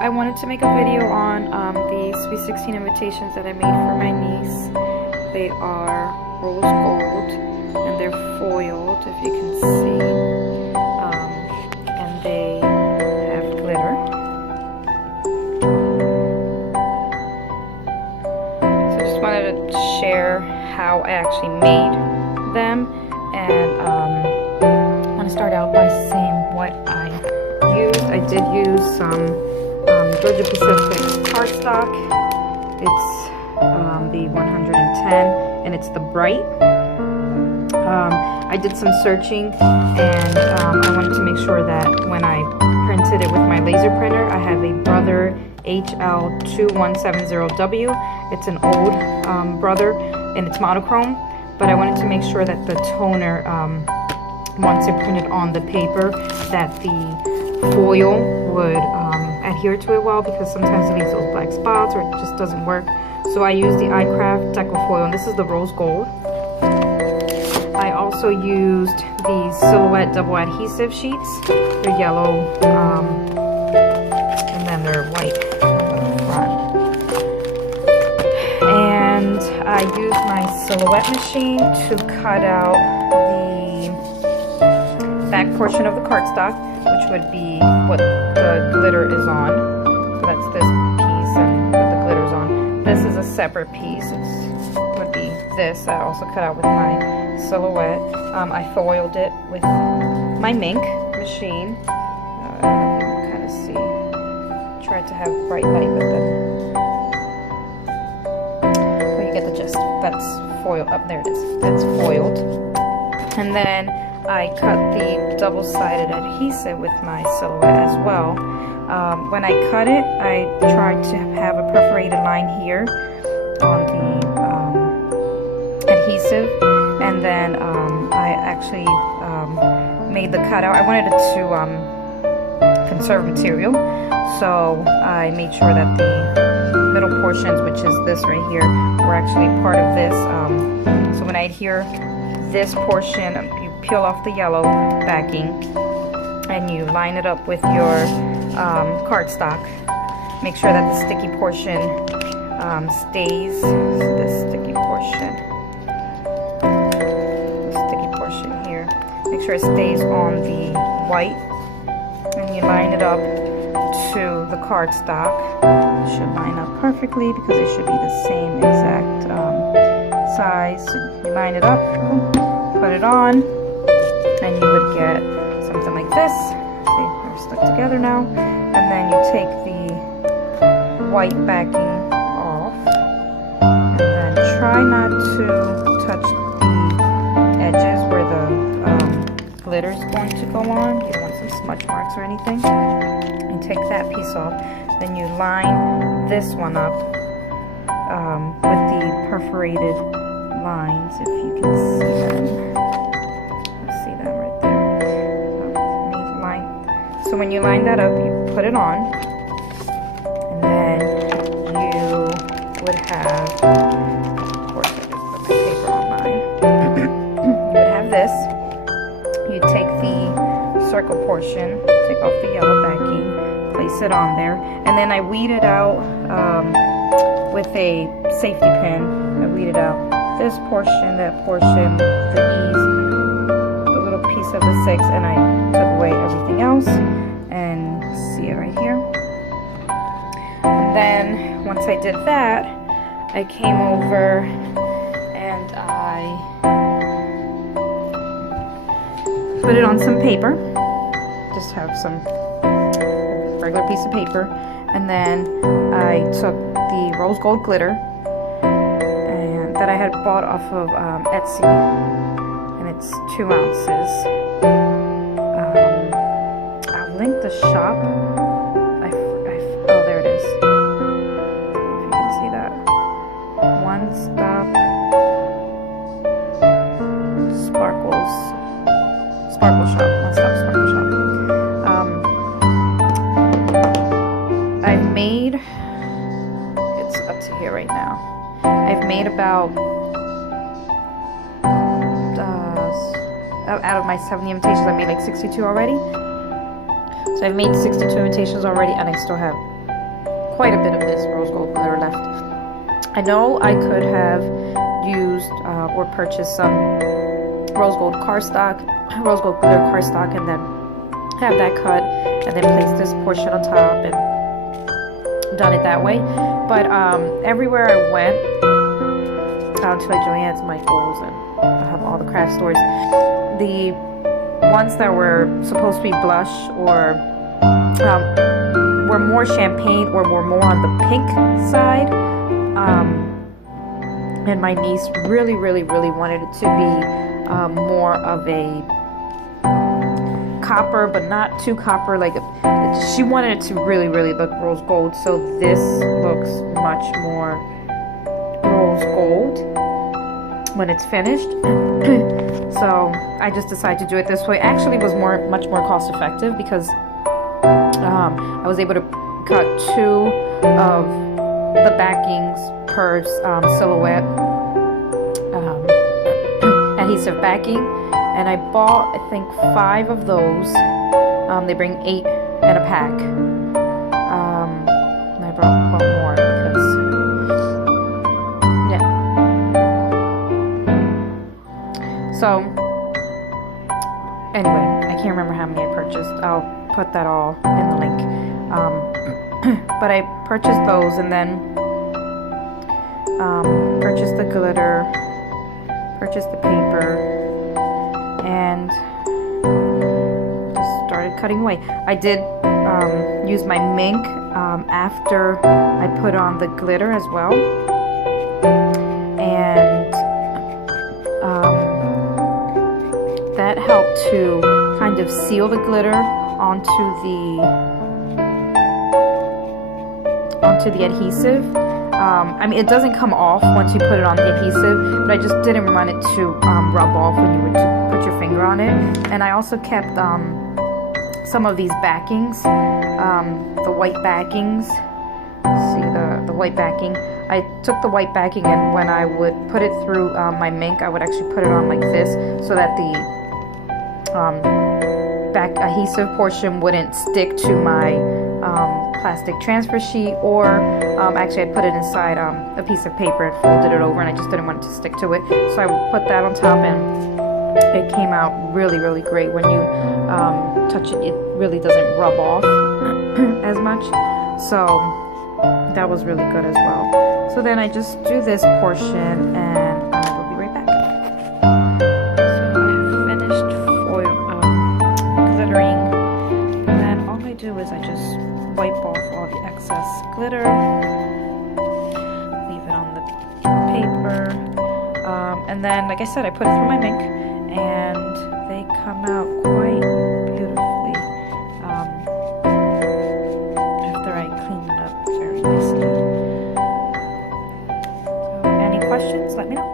I wanted to make a video on the Sweet 16 invitations that I made for my niece. They are rose gold and they're foiled, if you can see, and they have glitter. So I just wanted to share how I actually made them, and I'm going to start out by saying what I used. I did use some Georgia Pacific cardstock. It's the 110, and it's the bright. I did some searching, and I wanted to make sure that when I printed it with my laser printer, I have a Brother HL2170W. It's an old Brother, and it's monochrome, but I wanted to make sure that the toner, once it printed on the paper, that the foil would adhere to it well, because sometimes it leaves those black spots or it just doesn't work. So I used the iCraft Deco Foil, and this is the rose gold. I also used the Silhouette double adhesive sheets. They're yellow, and then they're white on the front. And I used my Silhouette machine to cut out the back portion of the cardstock, which would be what the glitter is on. So that's this piece and what the glitter is on. This is a separate piece. It would be this. I also cut out with my Silhouette. I foiled it with my Minc machine. I don't know if you can kind of see. Tried to have bright light with it. But you get the gist. That's foil. Up there it is. That's foiled. And then I cut the double-sided adhesive with my Silhouette as well. When I cut it, I tried to have a perforated line here on the adhesive, and then I actually made the cutout. I wanted it to conserve material, so I made sure that the middle portions, which is this right here, were actually part of this. So when I adhere this portion, you peel off the yellow backing and you line it up with your cardstock. Make sure that the sticky portion stays. This sticky portion here. Make sure it stays on the white, and you line it up to the cardstock. It should line up perfectly because it should be the same exact size. So you line it up, put it on, and you would get something like this. See, they're stuck together now. And then you take the white backing off, and then try not to touch the edges where the glitter is going to go on. You don't want some smudge marks or anything. And take that piece off. Then you line this one up with the perforated lines, if you can see them. See them right there. So when you line that up, you put it on, and then you would have, of course I just put my paper on mine. You would have this. You take the circle portion, take off the yellow backing, place it on there, and then I weed it out with a safety pin. I weeded out this portion, that portion, the E's, the little piece of the 6, and I took away everything else. And see it right here. And then once I did that, I came over and I put it on some paper. Just have some regular piece of paper, and then I took the rose gold glitter and that I had bought off of Etsy, and it's 2 ounces. I'll link the shop. Oh, there it is. If you can see that. One Stop Sparkle Shop. One Stop Sparkle Shop. I've made, it's up to here right now. I've made about out of my 70 invitations, I made like 62 already. So I've made 62 invitations already, and I still have quite a bit of this rose gold glitter left. I know I could have used or purchased some rose gold cardstock, rose gold glitter cardstock, and then have that cut and then place this portion on top and done it that way. But everywhere I went, to like Joann's, Michael's, and I have all the craft stores, the ones that were supposed to be blush or were more champagne or were more on the pink side, and my niece really wanted it to be more of a copper, but not too copper. Like she wanted it to really look rose gold, so this looks much more rose gold when it's finished. So I just decided to do it this way. Actually, it was much more cost effective because I was able to cut 2 of the backings per silhouette adhesive backing, and I bought, I think, 5 of those. They bring 8 in a pack. And I bought more because, yeah. So anyway, I can't remember how many I purchased. I'll put that all in the link. But I purchased those, and then purchased the glitter, purchased the paper, and just started cutting away. I did use my Minc after I put on the glitter as well, and that helped to kind of seal the glitter onto the adhesive. I mean, it doesn't come off once you put it on the adhesive, but I just didn't want it to rub off when you would put your finger on it. And I also kept some of these backings, the white backings. See the white backing? I took the white backing, and when I would put it through my Minc, I would actually put it on like this so that the back adhesive portion wouldn't stick to my plastic transfer sheet, or actually I put it inside a piece of paper and folded it over, and I just didn't want it to stick to it, so I put that on top, and it came out really great. When you touch it, it really doesn't rub off as much, so that was really good as well. So then I just do this portion, and I will be right back. So I have finished foil glittering, and then all I do is I just wipe off all the excess glitter, leave it on the paper, and then, like I said, I put it through my Minc, and they come out quite beautifully after I clean it up very nicely. So any questions, let me know.